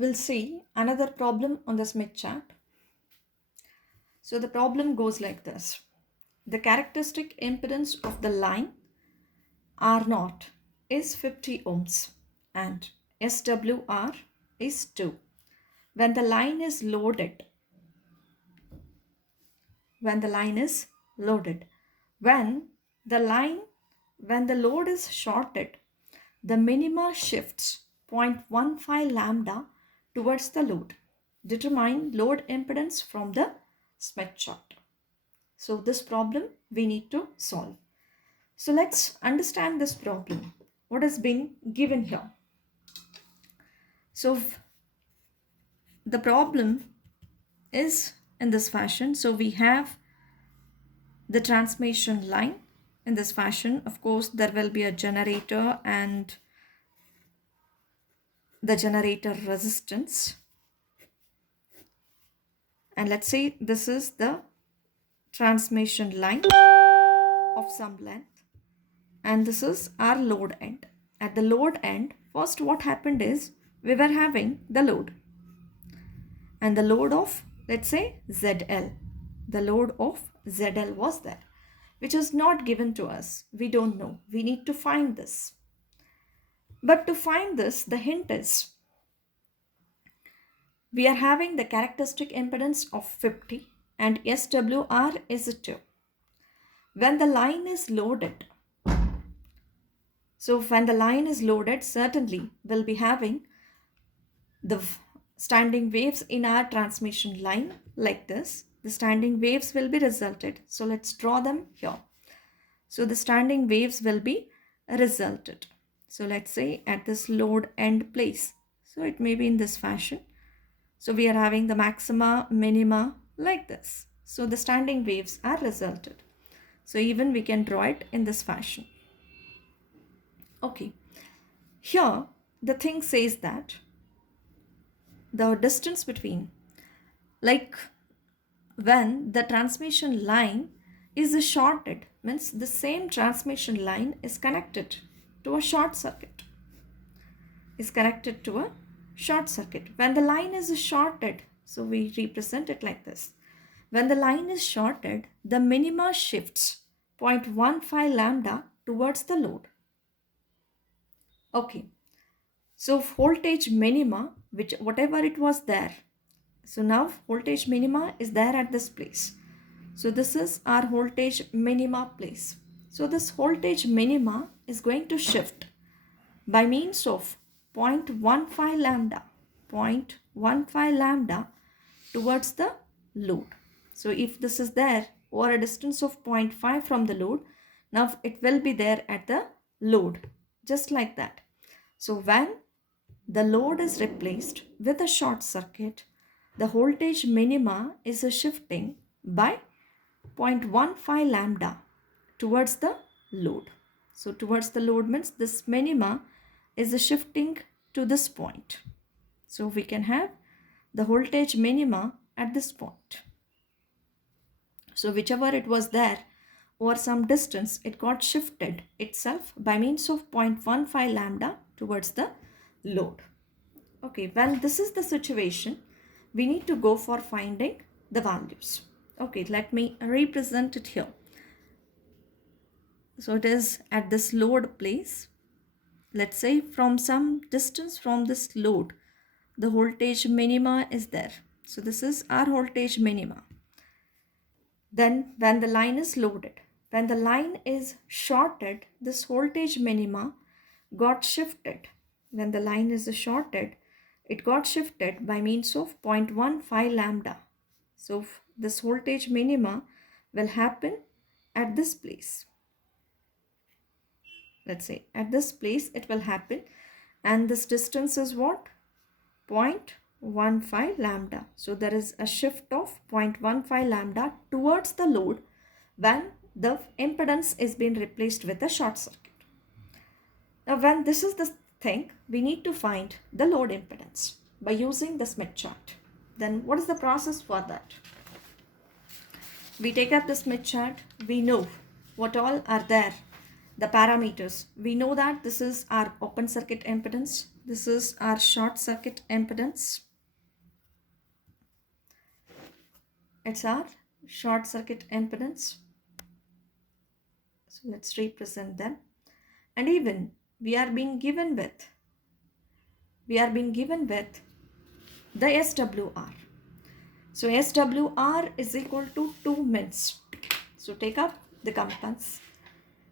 we'll see another problem on the Smith chart. So the problem goes like this. The characteristic impedance of the line R naught is 50 ohms and SWR is 2. When the line is loaded, when the line is loaded, when the line, when the load is shorted, the minima shifts 0.15 lambda towards the load. Determine load impedance from the Smith chart. So this problem we need to solve. So let's understand this problem. What has been given here? So the problem is in this fashion. So we have the transmission line in this fashion. Of course, there will be a generator and the generator resistance. And let's say this is the transmission line of some length, and this is our load end. At the load end, first what happened is we were having the load, and the load of, let's say, ZL. The load of ZL was there, which is not given to us. We don't know. We need to find this. But to find this, the hint is we are having the characteristic impedance of 50 and SWR is 2. When the line is loaded, so when the line is loaded, certainly we'll be having the standing waves in our transmission line like this. The standing waves will be resulted. So let's draw them here. So the standing waves will be resulted. So let's say at this load end place. So it may be in this fashion. So we are having the maxima, minima like this. So the standing waves are resulted. So even we can draw it in this fashion. Okay. Here the thing says that the distance between, like when the transmission line is shorted, means the same transmission line is connected to a short circuit. When the line is shorted, so we represent it like this. When the line is shorted, the minima shifts 0.15 lambda towards the load. Okay. So voltage minima, which whatever it was there. So now voltage minima is there at this place. So this is our voltage minima place. So this voltage minima is going to shift by means of 0.15 lambda towards the load. So if this is there over a distance of 0.5 from the load, now it will be there at the load, just like that. So when the load is replaced with a short circuit, the voltage minima is shifting by 0.15 lambda towards the load. So towards the load means this minima is shifting to this point. So we can have the voltage minima at this point. So whichever it was there over some distance, it got shifted itself by means of 0.15 lambda towards the load. Okay, when this is the situation, we need to go for finding the values. Okay, let me represent it here. So it is at this load place. Let's say from some distance from this load, the voltage minima is there. So this is our voltage minima. Then when the line is loaded, when the line is shorted, this voltage minima got shifted. When the line is shorted, it got shifted by means of 0.15 lambda. So this voltage minima will happen at this place. Let's say at this place it will happen, and this distance is what? 0.15 lambda. So there is a shift of 0.15 lambda towards the load when the impedance is being replaced with a short circuit. Now when this is the thing, we need to find the load impedance by using the Smith chart. Then what is the process for that? We take up the Smith chart, we know what all are there, the parameters. We know that this is our open circuit impedance, This is our short circuit impedance. It's our short circuit impedance. So let's represent them. And even we are being given with the SWR. So SWR is equal to 2 mins. So take up the compass,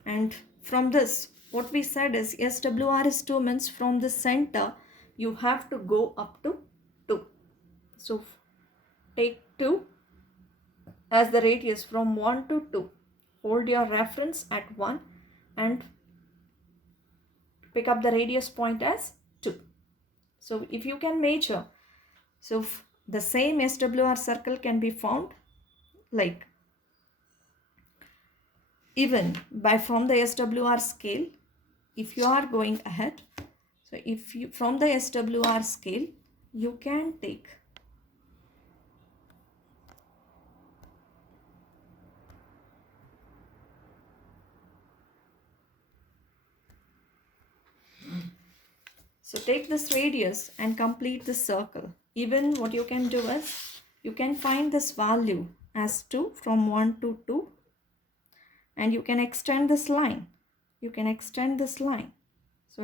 and from this what we said is SWR is 2 mins. From the center you have to go up to 2. So take 2 as the radius from 1 to 2. Hold your reference at 1 and pick up the radius point as 2. So if you can measure, so the same SWR circle can be found like even by from the SWR scale. If you are going ahead, so if you from the SWR scale you can take take this radius and complete the circle. Even what you can do is you can find this value as 2 from 1 to 2, and you can extend this line. So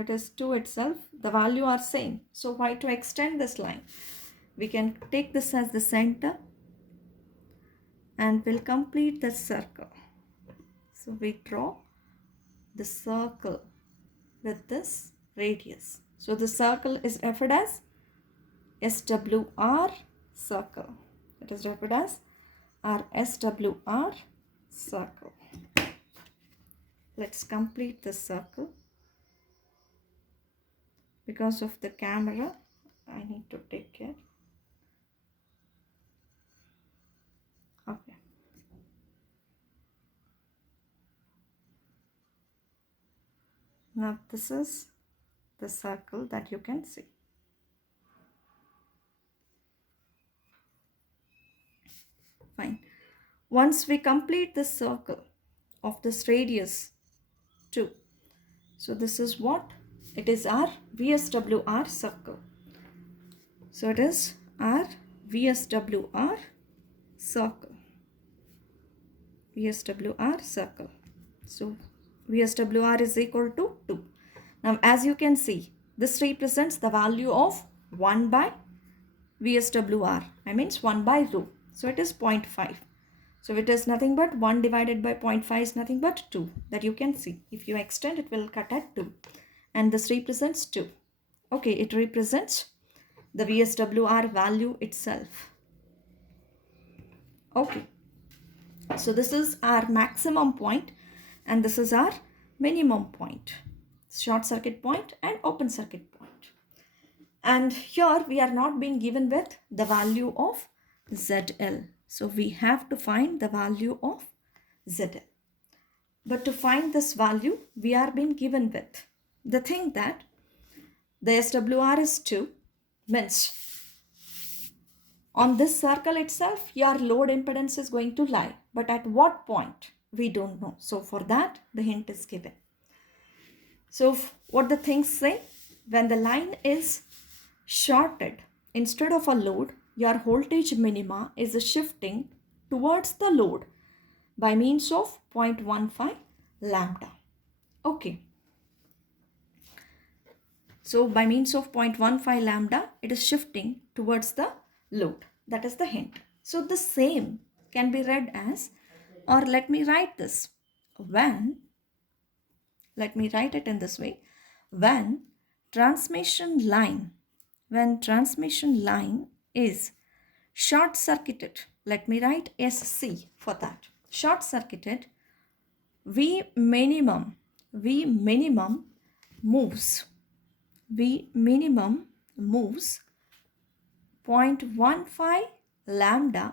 it is 2 itself, the value are same. So why to extend this line? We can take this as the center and we'll complete the circle. So we draw the circle with this radius. So the circle is referred as SWR circle. It is referred as our SWR circle. Let's complete the circle. Because of the camera, I need to take care. Okay. Now this is the circle that you can see. Fine. Once we complete this circle of this radius 2, so this is what? It is our VSWR circle. So it is our VSWR circle. VSWR circle. So VSWR is equal to 2. Now as you can see, this represents the value of 1 by VSWR. I means 1 by rho. So it is 0.5. So it is nothing but 1 divided by 0.5 is nothing but 2, that you can see. If you extend, it will cut at 2. And this represents 2. Okay, it represents the VSWR value itself. Okay. So this is our maximum point and this is our minimum point. Short circuit point and open circuit point. And here we are not being given with the value of ZL. So we have to find the value of ZL. But to find this value, we are being given with the thing that the SWR is 2, means on this circle itself, your load impedance is going to lie. But at what point? We don't know. So for that, the hint is given. So what the things say? When the line is shorted, instead of a load, your voltage minima is shifting towards the load by means of 0.15 lambda. Okay. So by means of 0.15 lambda, it is shifting towards the load. That is the hint. So the same can be read as, or let me write this, let me write it in this way. When transmission line is short circuited, let me write SC for that. Short circuited, V minimum moves 0.15 lambda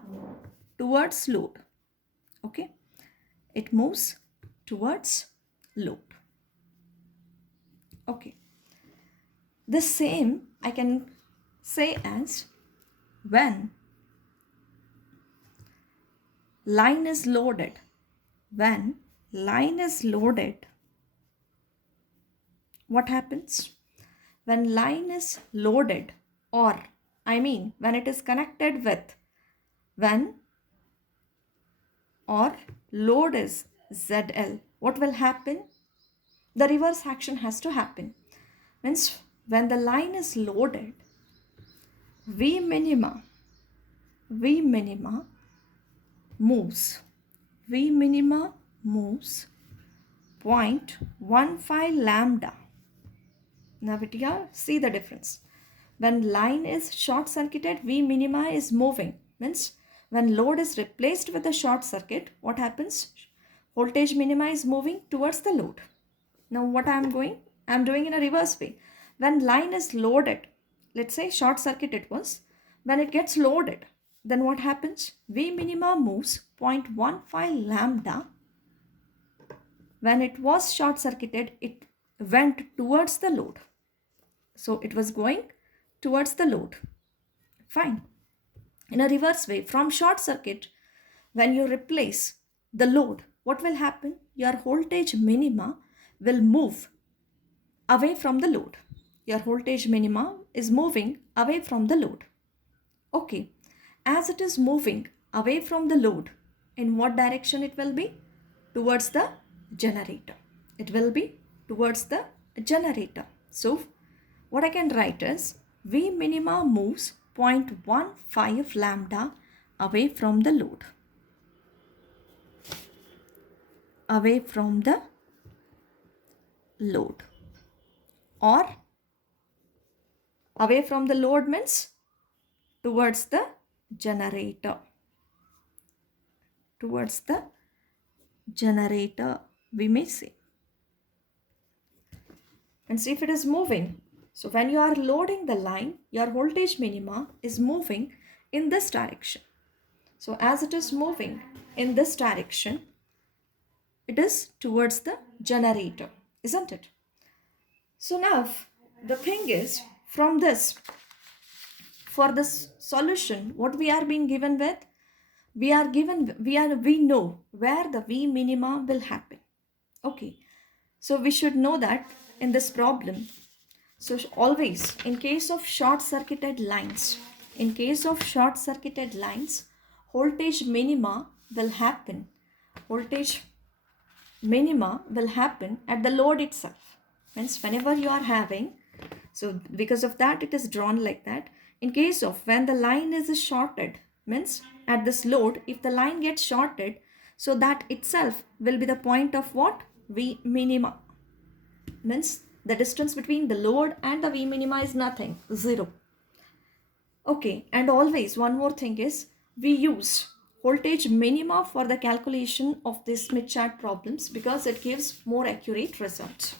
towards load. Okay, it moves towards load. Okay, the same I can say as when line is loaded. When line is loaded, what happens? when line is loaded, or when it is connected with, when or load is ZL, what will happen? The reverse action has to happen. Means when the line is loaded, V minima moves. V minima moves 0.15 lambda. Now here, see the difference. When line is short circuited, V minima is moving. Means when load is replaced with a short circuit, what happens? Voltage minima is moving towards the load. Now what I am doing in a reverse way. When line is loaded, let's say short circuit it was, when it gets loaded, then what happens? V minima moves 0.15 lambda. When it was short circuited, it went towards the load. So it was going towards the load. Fine. In a reverse way, from short circuit, when you replace the load, what will happen? Your voltage minima will move away from the load. Your voltage minima is moving away from the load. Okay. As it is moving away from the load, in what direction it will be? Towards the generator. It will be towards the generator. So what I can write is V minima moves 0.15 lambda away from the load. Away from the load. Or away from the load means towards the generator. Towards the generator, we may say. And see if it is moving. So when you are loading the line, your voltage minima is moving in this direction. So as it is moving in this direction, it is towards the generator, isn't it? So now the thing is, from this, for this solution, what we are being given with, we know where the V minima will happen. Okay, so we should know that in this problem. So always, in case of short circuited lines, voltage minima will happen. Voltage minima will happen at the load itself. Means whenever you are having, so because of that it is drawn like that. In case of when the line is shorted, means at this load, if the line gets shorted, so that itself will be the point of what? V minima. Means the distance between the load and the V minima is nothing, 0. Okay, and always one more thing is, we use voltage minima for the calculation of these Smith chart problems because it gives more accurate results.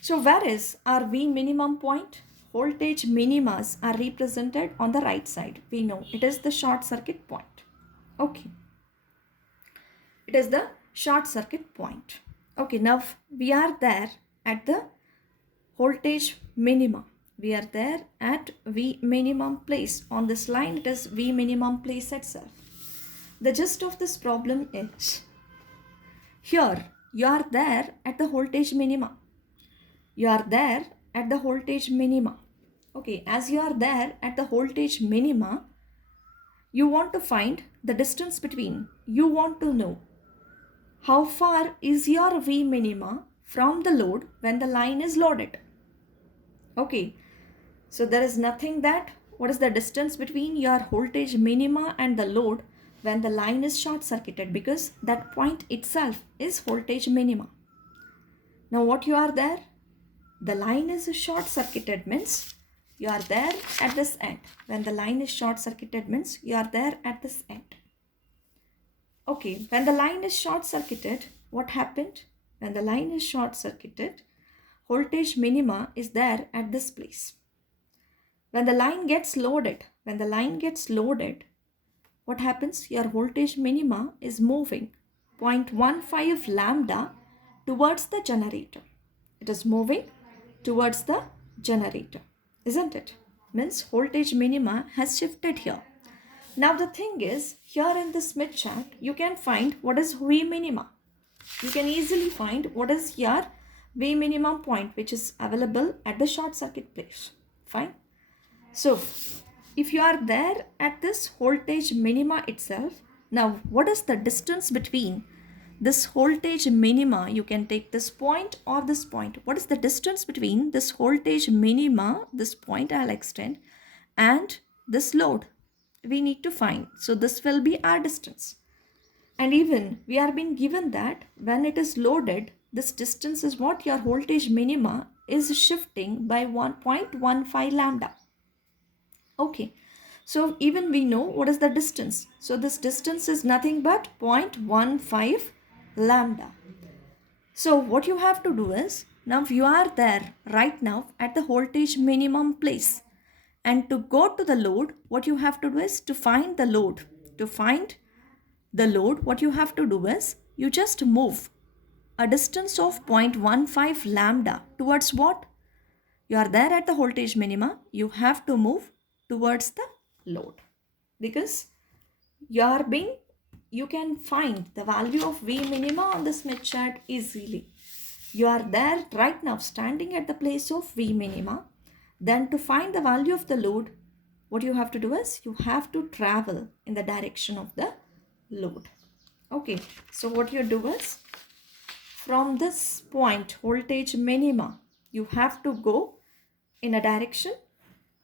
So where is our V minimum point? Voltage minimas are represented on the right side. We know it is the short circuit point. Okay. It is the short circuit point. Okay, now we are there at the voltage minima. We are there at V minimum place. On this line, it is V minimum place itself. The gist of this problem is, here you are there at the voltage minima. You are there at the voltage minima. Okay, as you are there at the voltage minima, you want to find the distance between. You want to know how far is your V minima from the load when the line is loaded. Okay, so there is nothing that what is the distance between your voltage minima and the load when the line is short circuited, because that point itself is voltage minima. Now what you are there? The line is short circuited means you are there at this end. When the line is short circuited means you are there at this end. Okay, when the line is short circuited, what happened? When the line is short circuited, voltage minima is there at this place. When the line gets loaded, what happens? Your voltage minima is moving 0.15 lambda towards the generator. It is moving towards the generator, isn't it? Means voltage minima has shifted here. Now the thing is, here in the Smith chart, you can find what is V minima. You can easily find what is your V minimum point which is available at the short circuit place. Fine. So if you are there at this voltage minima itself, now what is the distance between this voltage minima? You can take this point or this point. What is the distance between this voltage minima, this point I'll extend, and this load? We need to find. So this will be our distance. And even we are being given that when it is loaded, this distance is what your voltage minima is shifting by 1.15 lambda. Okay, so even we know what is the distance. So this distance is nothing but 0.15 lambda. So what you have to do is, now you are there right now at the voltage minimum place. And to go to the load, what you have to do is to find the load. To find the load, what you have to do is you just move a distance of 0.15 lambda towards what? You are there at the voltage minima. You have to move towards the load, because you can find the value of V minima on the Smith chart easily. You are there right now standing at the place of V minima. Then to find the value of the load, what you have to do is you have to travel in the direction of the load. Okay, so what you do is from this point voltage minima, you have to go in a direction.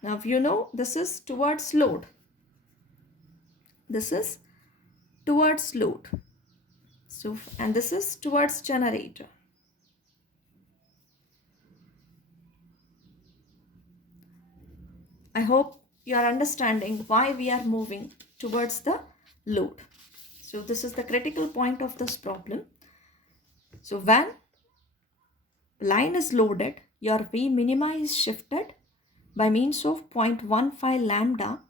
Now you know this is towards load. This is towards load. So, and this is towards generator. I hope you are understanding why we are moving towards the load. So this is the critical point of this problem. So when line is loaded, your V minima is shifted by means of 0.15 lambda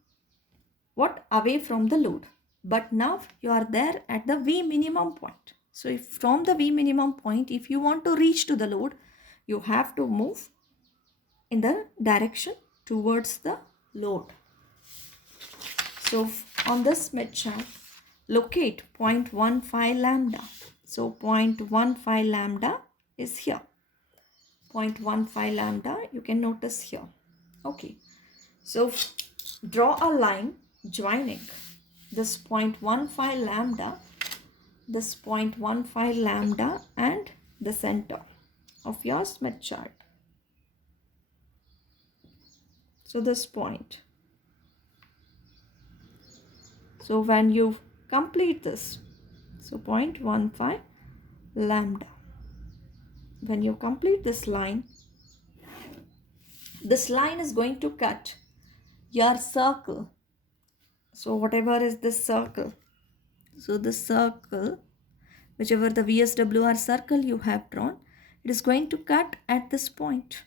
away from the load. But now you are there at the V minimum point. So if from the V minimum point, if you want to reach to the load, you have to move in the direction towards the load. So on this Smith chart, locate 0.15 lambda. So 0.15 lambda is here. 0.15 lambda you can notice here. Okay, so draw a line joining this 0.15 lambda, this 0.15 lambda and the center of your Smith chart. So this point. So when you complete this, so 0.15 lambda, when you complete this line is going to cut your circle. So whatever is this circle, so this circle, whichever the VSWR circle you have drawn, it is going to cut at this point.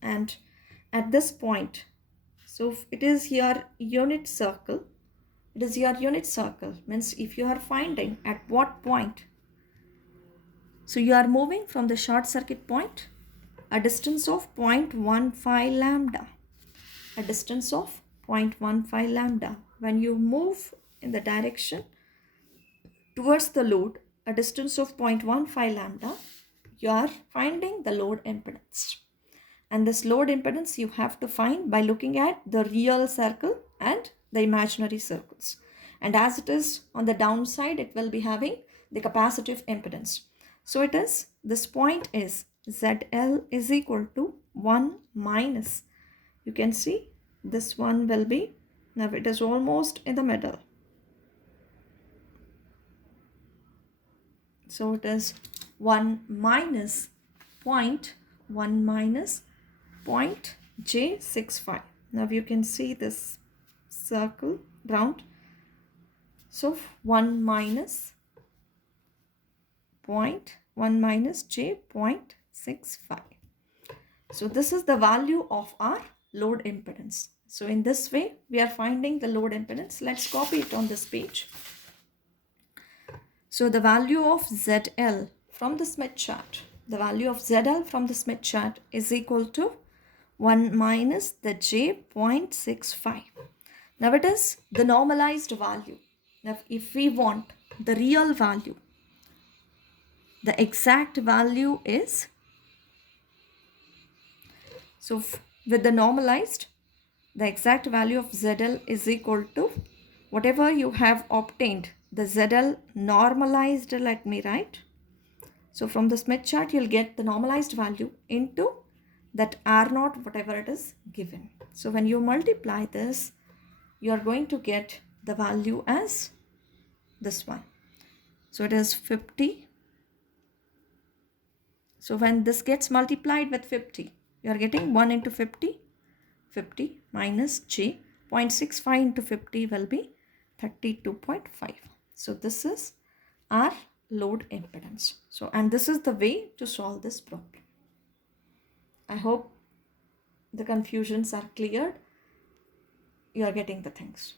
And at this point, so it is your unit circle. It is your unit circle. Means if you are finding at what point, so you are moving from the short circuit point, a distance of 0.15 lambda. A distance of 0.15 lambda. When you move in the direction towards the load, a distance of 0.15 lambda, you are finding the load impedance. And this load impedance you have to find by looking at the real circle and the imaginary circles. And as it is on the downside, it will be having the capacitive impedance. So it is, this point is ZL is equal to 1 minus, you can see this one will be, now it is almost in the middle. So it is 1 minus 0.J65. Now you can see this circle round. So 1 minus J0.65. So this is the value of our load impedance. So in this way, we are finding the load impedance. Let's copy it on this page. So the value of ZL from the Smith chart, the value of ZL from the Smith chart is equal to 1 minus the J0.65. Now it is the normalized value. Now if we want the real value, the exact value is So with the normalized, the exact value of ZL is equal to whatever you have obtained, the ZL normalized, let me write. So from the Smith chart, you'll get the normalized value into that R0, whatever it is given. So when you multiply this, you are going to get the value as this one. So it is 50. So when this gets multiplied with 50, you are getting 1 into 50, 50 minus J. 0.65 into 50 will be 32.5. So this is our load impedance. So, and this is the way to solve this problem. I hope the confusions are cleared. You are getting the things.